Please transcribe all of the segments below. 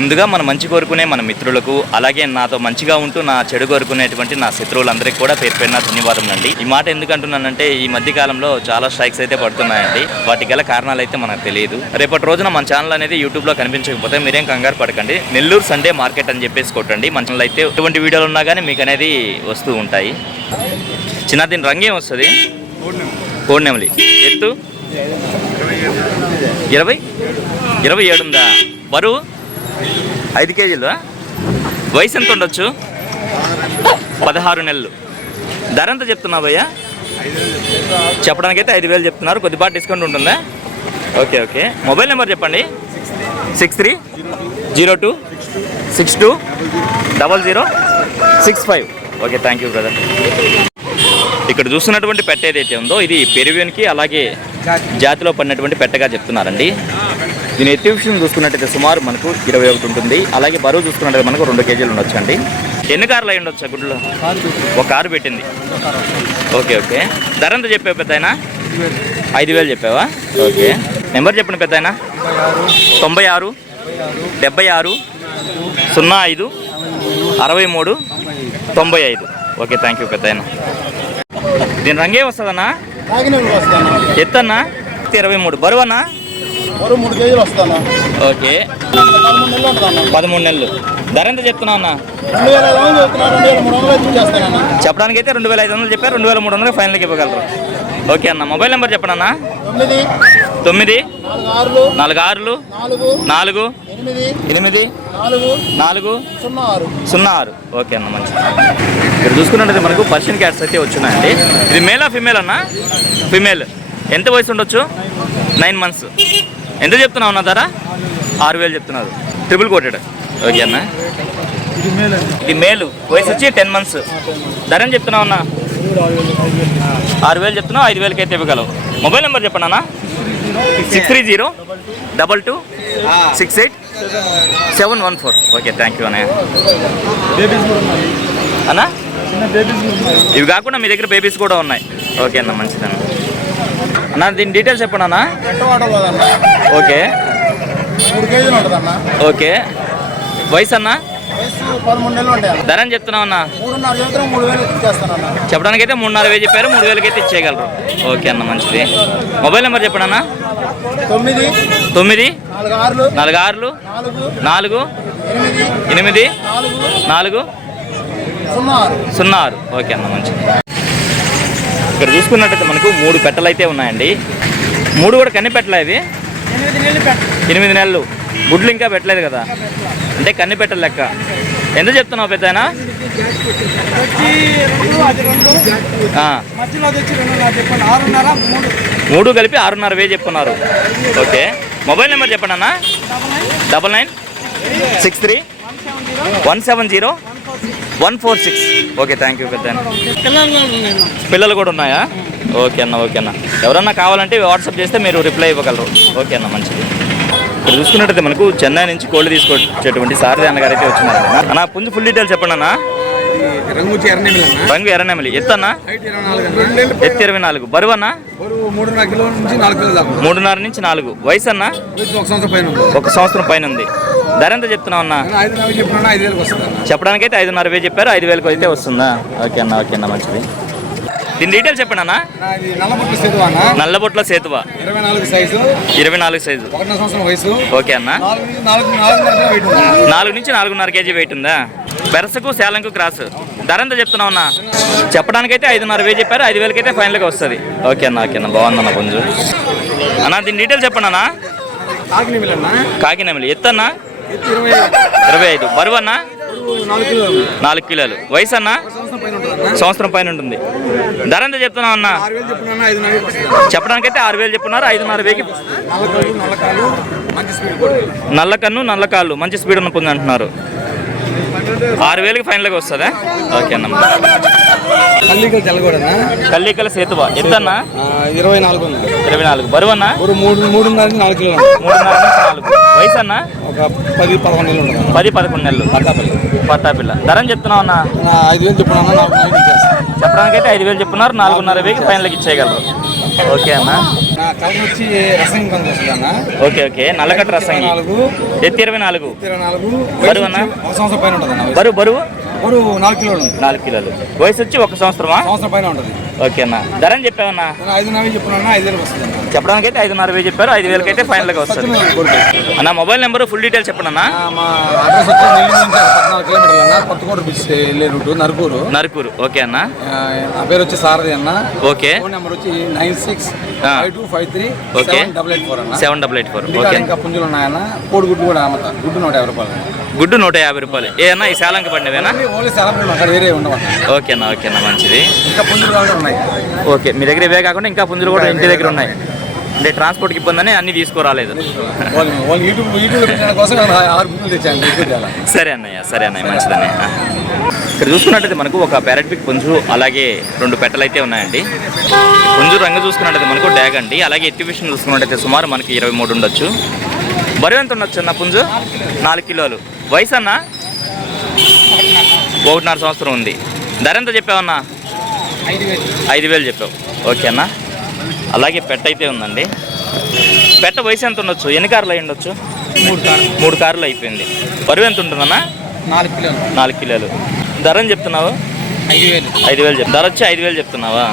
ముందుగా మన మంచి కోరుకునే మన మిత్రులకు, అలాగే నాతో మంచిగా ఉంటూ నా చెడు కోరుకునేటువంటి నా శత్రువులందరికీ కూడా పేరు పేరున ధన్యవాదములు అండి. ఈ మాట ఎందుకు అంటున్నానంటే ఈ మధ్య కాలంలో చాలా స్ట్రైక్స్ అయితే పడుతున్నాయండి. వాటికి గల కారణాలు అయితే మనకు తెలియదు. రేపటి రోజున మన ఛానల్ అనేది యూట్యూబ్లో కనిపించకపోతే మీరేం కంగారు పడకండి. నెల్లూరు సండే మార్కెట్ అని చెప్పేసి కొట్టండి. మన ఛానల్ అయితే ఎటువంటి వీడియోలు ఉన్నా కానీ మీకు అనేది వస్తూ ఉంటాయి. చిన్న దీని రంగేం వస్తుంది? కోడినెమలి. ఎత్తు 27 ఉందా? బరువు 5 కేజీలు. వయసు ఎంత ఉండొచ్చు? 16 నెలలు. ధర ఎంత చెప్తున్నావు భయ్యా? చెప్పడానికైతే 5,000 చెప్తున్నారు. కొద్దిపాటు డిస్కౌంట్ ఉంటుందా? Okay okay. మొబైల్ నెంబర్ చెప్పండి. 6302620065. Okay, thank you brother. ఇక్కడ చూస్తున్నటువంటి పెట్ట ఏదైతే ఉందో ఇది పెరువియన్కి అలాగే జాతిలో పడినటువంటి పెట్టగా చెప్తున్నారండి. దీని ఎత్తి విషయం చూసుకున్నట్టయితే సుమారు మనకు 21 ఉంటుంది. అలాగే బరువు చూసుకున్నట్టయితే మనకు 2 కేజీలు ఉండొచ్చు అండి. ఎన్ని కార్లు అయి ఉండొచ్చు గుడ్లో? ఒక కారు పెట్టింది. Okay okay. ధర ఎంత చెప్పావు పెద్ద ఆయన? 5,000 చెప్పావా? ఓకే. నెంబర్ చెప్పండి పెద్ద ఆయన. 96 76 05 63 95. ఓకే, థ్యాంక్ యూ పెద్ద ఆయన. దీని రంగే వస్తుందన్నా? ఎత్తన్నా? 23. బరువు అన్నా? 3 కేజీలు వస్తాను. ఓకే, 13 నెలలు. ధర ఎంత చెప్తున్నావు అన్న? 2,500 చెప్పడానికి అయితే 2,500 చెప్పారు. 2,300 ఫైనల్కి ఇవ్వగలరు. ఓకే అన్న. మొబైల్ నెంబర్ చెప్పండి అన్న. 9 46 4 8 4 06. ఓకే అన్న, మంచిది. ఇక్కడ చూసుకున్నట్లయితే మనకు పర్షియన్ క్యాట్స్ అయితే వచ్చినాయండి. ఇది మేలా ఫిమేల్ అన్న? ఫిమేల్. ఎంత వయసు ఉండొచ్చు? 9 months. ఎంత చెప్తున్నావు అన్న ధర? 6,000 చెప్తున్నారు. Triple coated. ఓకే అన్న. ఇది మేలు. వయసు వచ్చి 10 months. ధర అని చెప్తున్నావు అన్న? 6,000 చెప్తున్నావు. 5,000కి అయితే ఇవ్వగలవు. మొబైల్ నెంబర్ చెప్పండి అన్న. 63022268 ఓకే, థ్యాంక్ యూ అన్నయ్య. అన్న ఇవి కాకుండా మీ దగ్గర బేబీస్ కూడా ఉన్నాయి. ఓకే అన్న, మంచిదన్న. అన్న దీని డీటెయిల్స్ చెప్పండి అన్న. ఓకే 3 కేజీలు ఉంటుందన్న. ఓకే. వయసు అన్న? 13 నెలలు ఉంటాయి. ధర అని చెప్తున్నావు అన్న? 3,500 ఇచ్చేస్తానన్న. చెప్పడానికైతే 3,500 చెప్పారు. 3,000కి అయితే ఇచ్చేయగలరు. ఓకే అన్న, మంచిది. మొబైల్ నెంబర్ చెప్పండి అన్న. 9 46 4 8 4 06. ఓకే అన్న, మంచిది. ఇక్కడ చూసుకున్నట్టయితే మనకు 3 పెట్టలు అయితే ఉన్నాయండి. 3 కూడా కన్ని పెట్టలే ఇవి? 8 నెలలు. గుడ్లు ఇంకా పెట్టలేదు కదా, అంటే కన్ని పెట్టలు లెక్క. ఎంత చెప్తున్నావు పెద్ద ఆయన? 3 కలిపి 6,500 చెప్పున్నారు. ఓకే. మొబైల్ నెంబర్ చెప్పండి అన్న. 9963170146. ఓకే, థ్యాంక్ యూ పెద్ద. పిల్లలు కూడా ఉన్నాయా? ఓకే అన్న. ఓకే అన్న. ఎవరన్నా కావాలంటే వాట్సాప్ చేస్తే మీరు రిప్లై ఇవ్వగలరు. ఓకే అన్న, మంచిది. ఇక్కడ చూసుకున్నట్టయితే మనకు చెన్నై నుంచి కోళ్ళు తీసుకొచ్చేటువంటి సారథి అన్నగారు అయితే వచ్చినారు అన్న. పుంజు ఫుల్ డీటెయిల్స్ చెప్పండి అన్న. రంగు ఎర్రనెమలి. ఎత్తు అన్న? ఎత్తు 24. బరువు అన్న? 3.5 నుంచి 4. వయసు అన్న? 1 సంవత్సరం పైన ఉంది. ధర ఎంత చెప్తున్నావు అన్న? చెప్పడానికైతే 5,500 చెప్పారు. 5,000కి అయితే వస్తుందా? ఓకే అన్న. ఓకే అన్న, మంచిది. దీని డీటెయిల్స్ చెప్పండి అన్న. నల్లబొట్ల సేతువ. 24 సైజు. ఓకే అన్న. 4 నుంచి 4.5 కేజీ వెయిట్ ఉందా? బెరసకు సేలంకు క్రాస్. ధర ఎంత చెప్తున్నావు అన్న? చెప్పడానికైతే 5,500 చెప్పారు. 5,000కి అయితే ఫైనల్గా వస్తుంది. ఓకే అన్న. ఓకే అన్న, బాగుందన్న పుంజు అన్న. దీని డీటెయిల్స్ చెప్పండి అన్న. కాకినెమలి. ఎత్తు అన్న? 25. బరువు అన్న? 4 కిలోలు. వయసు అన్న? 1 సంవత్సరం పైన ఉంటుంది. ధర ఎంత చెప్తున్నావు అన్న? చెప్పడానికైతే 6,000 చెప్తున్నారు. 5,500 నల్ల కన్ను నల్ల కాళ్ళు మంచి స్పీడ్ ఉన్న పుంజు అంటున్నారు. 6,000కి ఫైనల్గా వస్తుందా? ఓకే అన్న. కల్లికల సేతువ. ఎంత అన్న? 24. బరువు అన్న? 3.5 నుంచి 4 కిలోలు. 3.5 నుంచి 4. వయసు అన్న? 10-11 నెలలు. 10-11 నెలలు. పట్టాపిల్ల. ధర చెప్తున్నావు అన్న? 5,000 చెప్పుకున్నా. చెప్పడానికైతే 5,000 చెప్తున్నారు. 4,500కి ఫైనల్కి ఇచ్చేయగలరు. ఓకే అన్న. నా కలర్ వచ్చి రసం పని వస్తుంది అన్న. ఓకే ఓకే, నల్లకట్ట రసంగి 24, ఎత్తి 24. 24 బరువు అన్న? ఒక సంవత్సరం పైన ఉంటుంది అన్న. బరువు బరువు 4 కిలోలు ఉంది. 4 కిలోలు. వయసు వచ్చి 1 సంవత్సరమా? సంవత్సరం పైన ఉంటుంది. ఓకే అన్న, ధర అని చెప్పావన్నా? నేను 5,000 చెప్పుకున్నా, 5,000 వస్తుంది అన్న. చెప్పడానికి అయితే 5,500 చెప్పారు, 5,000 అయితే ఫైనల్గా వస్తుంది అన్న. మొబైల్ నెంబర్ ఫుల్ డీటెయిల్స్ చెప్పండి అన్న. మా అడ్రస్ వచ్చి నెల్లూరు నుంచి 14 కిలోమీటర్లు అన్న. కొత్తకోట బీచ్ వెళ్ళే రూట్ నరుకూరు. ఓకే అన్న. నా పేరు వచ్చి సారథి అన్న. ఓకే. ఫోన్ నెంబర్ వచ్చి 9652537884 అన్న. 7884. ఓకే. ఓకే. ఇంకా పుంజులు ఉన్నాయన్న. కోడిగుడ్డు కూడా అమ్ముతా. గుడ్డు 150 రూపాయలు. గుడ్డు 150 రూపాయలు. ఏ అన్న ఈ శాలంకి పడినవేనా? ఓన్లీ సెలబ్రేట్ అక్కడ వేరే ఉండవన్న. ఓకే అన్న, ఓకే అన్న, మంచిది. ఇంకా పుంజులు కూడా ఉన్నాయి. ఓకే, మీ దగ్గర ఇవే కాకుండా ఇంకా పుంజులు కూడా ఇంటి దగ్గర ఉన్నాయి. అంటే ట్రాన్స్పోర్ట్కి ఇబ్బంది అని అన్ని తీసుకురాలేదు. వాళ్ళు యూట్యూబ్ కోసం 6 పుంజులు తెచ్చాను. సరే అన్నయ్య, సరే అన్నయ్య, మంచిదన్నయ్య. ఇక్కడ చూసుకున్నట్టయితే మనకు ఒక ప్యారెట్పిక్ పుంజు అలాగే 2 పెట్టలు అయితే ఉన్నాయండి. పుంజు రంగు చూసుకున్నట్టయితే మనకు డ్యాగ్ అండి. అలాగే ఎత్తివిషన్ చూసుకున్నట్టయితే సుమారు మనకి 23 ఉండొచ్చు. బరువు ఎంత ఉండొచ్చు అన్న పుంజు? 4 కిలోలు. వయసు అన్న 1.5 సంవత్సరం ఉంది. ధర ఎంత చెప్పావన్నా? 5,000 చెప్పావు. ఓకే అన్న. అలాగే పెట్ట అయితే ఉందండి. పెట్ట వయసు ఎంత ఉండొచ్చు? ఎన్ని కార్లు అయి ఉండొచ్చు? 3 కార్లు అయిపోయింది. బరువు ఎంత ఉంటుందన్నా? 4 కిలోలు. ధర అని చెప్తున్నావు? 5,000 చెప్తా. ధర వచ్చి 5,000 చెప్తున్నావా?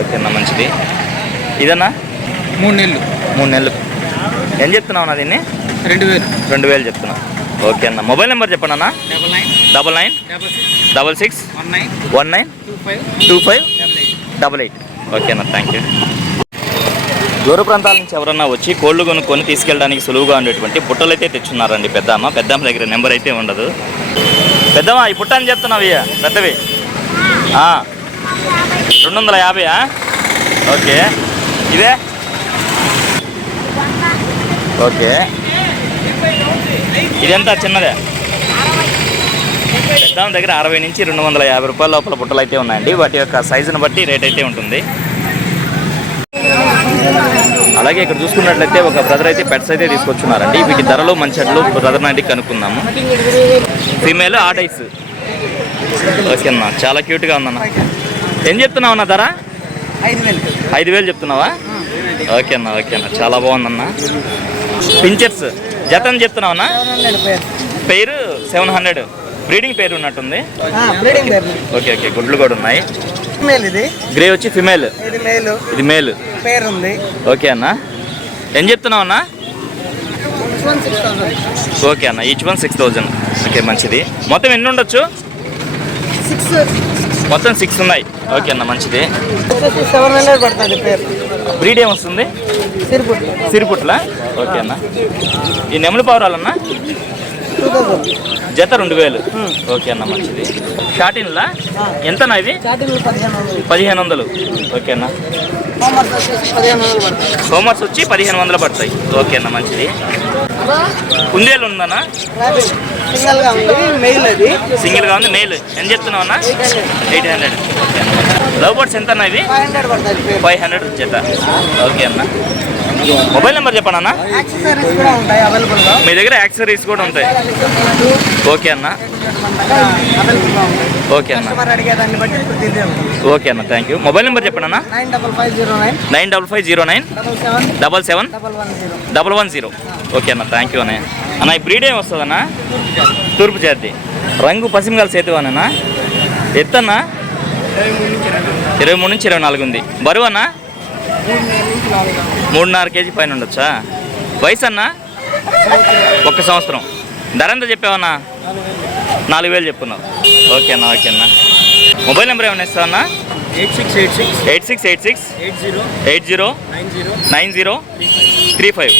ఓకే అన్న, మంచిది. ఇదన్నా 3 నెలలు. ఏం చెప్తున్నావు అన్న దీన్ని? 2,000 చెప్తున్నా. ఓకే అన్న. మొబైల్ నెంబర్ చెప్పండి అన్న. 9966192588. ఓకే అన్న, థ్యాంక్ యూ. దూర ప్రాంతాల నుంచి ఎవరన్నా వచ్చి కోళ్ళు కొనుక్కొని తీసుకెళ్ళడానికి సులువుగా ఉండేటువంటి పుట్టలు అయితే తెచ్చున్నారండి పెద్దమ్మ దగ్గర నెంబర్ అయితే ఉండదు. పెద్దమ్మ ఈ పుట్ట అని చెప్తున్నావు పెద్దవి 250. ఓకే, ఇదే ఓకే. ఇదంతా చిన్నదే. పెద్దమ్మ దగ్గర 60 నుంచి 250 రూపాయల లోపల పుట్టలు అయితే ఉన్నాయండి. వాటి యొక్క సైజుని బట్టి రేట్ అయితే ఉంటుంది. అలాగే ఇక్కడ చూసుకున్నట్లయితే ఒక బ్రదర్ అయితే పెట్స్ అయితే తీసుకొచ్చున్నారండి. వీటి ధరలు మంచెడ్లు బ్రదర్ నాటి కనుక్కుందాము. ఫీమేల్ ఆడైస్. ఓకే అన్న, చాలా క్యూట్గా ఉందన్న. ఏం చెప్తున్నావు అన్న ధర? 5,000 చెప్తున్నావా? ఓకే అన్న, ఓకే అన్న, చాలా బాగుందన్న. పించర్స్ జత అని చెప్తున్నావు అన్న? పేరు 700. బ్రీడింగ్ పేరు ఉన్నట్టుంది. ఓకే ఓకే, గుడ్లు కూడా ఉన్నాయి. గ్రే వచ్చి ఫిమేల్, ఇది మేల్. ఓకే అన్న. ఏం చెప్తున్నావు అన్న? ఓకే అన్న, ఈచ్ వన్ 6,000. ఓకే, మంచిది. మొత్తం ఎన్ని ఉండొచ్చు? మొత్తం 6 ఉన్నాయి. ఓకే అన్న, మంచిది. బ్రీడ్ ఏమొస్తుంది? సిరిపుట్ల. ఓకే అన్న. ఈ నెమలి పావురాలన్నా? జత 2,000. ఓకే అన్న, మంచిది. షార్టిన్లా ఎంతనా ఇవి? 1,500. ఓకే అన్న. హోమర్స్ వచ్చి 1,500 పడతాయి. ఓకే అన్న, మంచిది. కుందేలు ఉందన్నా? సింగిల్గా ఉంది, మెయిల్. ఎంత చెప్తున్నావు అన్న? 800. లవ్ బర్డ్స్ ఎంత అన్న ఇవి? 500 జత. ఓకే అన్న. మొబైల్ నెంబర్ చెప్పండి అన్న. మీ దగ్గర యాక్సెసరీస్ కూడా ఉంటాయి. ఓకే అన్న, ఓకే అన్న, ఓకే అన్న, థ్యాంక్ యూ. మొబైల్ నెంబర్ చెప్పండి అన్న. 9509771110. ఓకే అన్న, థ్యాంక్ యూ అన్నయ్య. అన్న ఈ బ్రీడ్ ఏమి వస్తుంది అన్న? తూర్పు జాతి. రంగు పసిమిగల సేతువానన్నా? ఎత్తన్నా? 23 నుంచి 24 ఉంది. బరువు అన్నా? 3.5 కేజీ పైన ఉండొచ్చా? వయసు అన్నా? 1 సంవత్సరం. ధర ఎంత చెప్పావన్నా? 4,000 చెప్పున్నావు. ఓకే అన్న, ఓకే అన్న. మొబైల్ నెంబర్ ఏమన్నా ఇస్తావన్నా? 8686809035.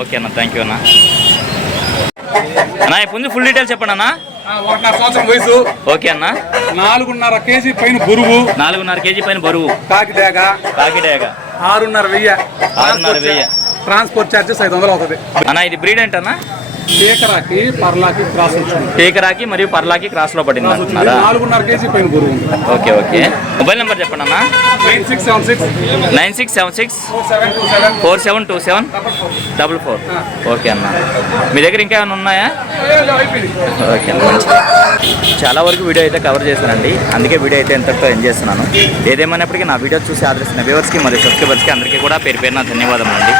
ఓకే అన్న, థ్యాంక్ యూ అన్న. అన్న పుంజు ఫుల్ డీటెయిల్స్ చెప్పండి అన్న. 1.5 సంవత్సరం వయసు. ఓకే అన్న. 4.5 కేజీ పైన బరువు. 4.5 కేజీ పైన బరువు. కాకిడేగ 6,500. ట్రాన్స్పోర్ట్ చార్జెస్ 500 అవుతుంది అన్న. ఇది బ్రీడ్ ఏంటన్నా? పేకరాకి పర్లాకి క్రాస్ వచ్చింది. టేకరాకి మరియు పర్లాకి క్రాస్లో పడింది అంటున్నారా? 4.5 కేజీ పైన గురువు ఉంది. Okay okay. మొబైల్ నెంబర్ చెప్పండి అన్న. 9676 4727 44. ఓకే అన్న. మీ దగ్గర ఇంకా ఏమైనా ఉన్నాయా? ఓకే అన్న, మంచిది. చాలా వరకు వీడియో అయితే కవర్ చేశానండి, అందుకే వీడియో అయితే ఎంతతో ఎంజాయ్ చేస్తున్నాను. ఏదేమైనప్పటికీ నా వీడియో చూసి ఆదరిస్తున్న వ్యూవర్స్కి మరియు సబ్స్క్రైబర్స్కి అందరికీ కూడా పేరు పేరున ధన్యవాదములు అండి.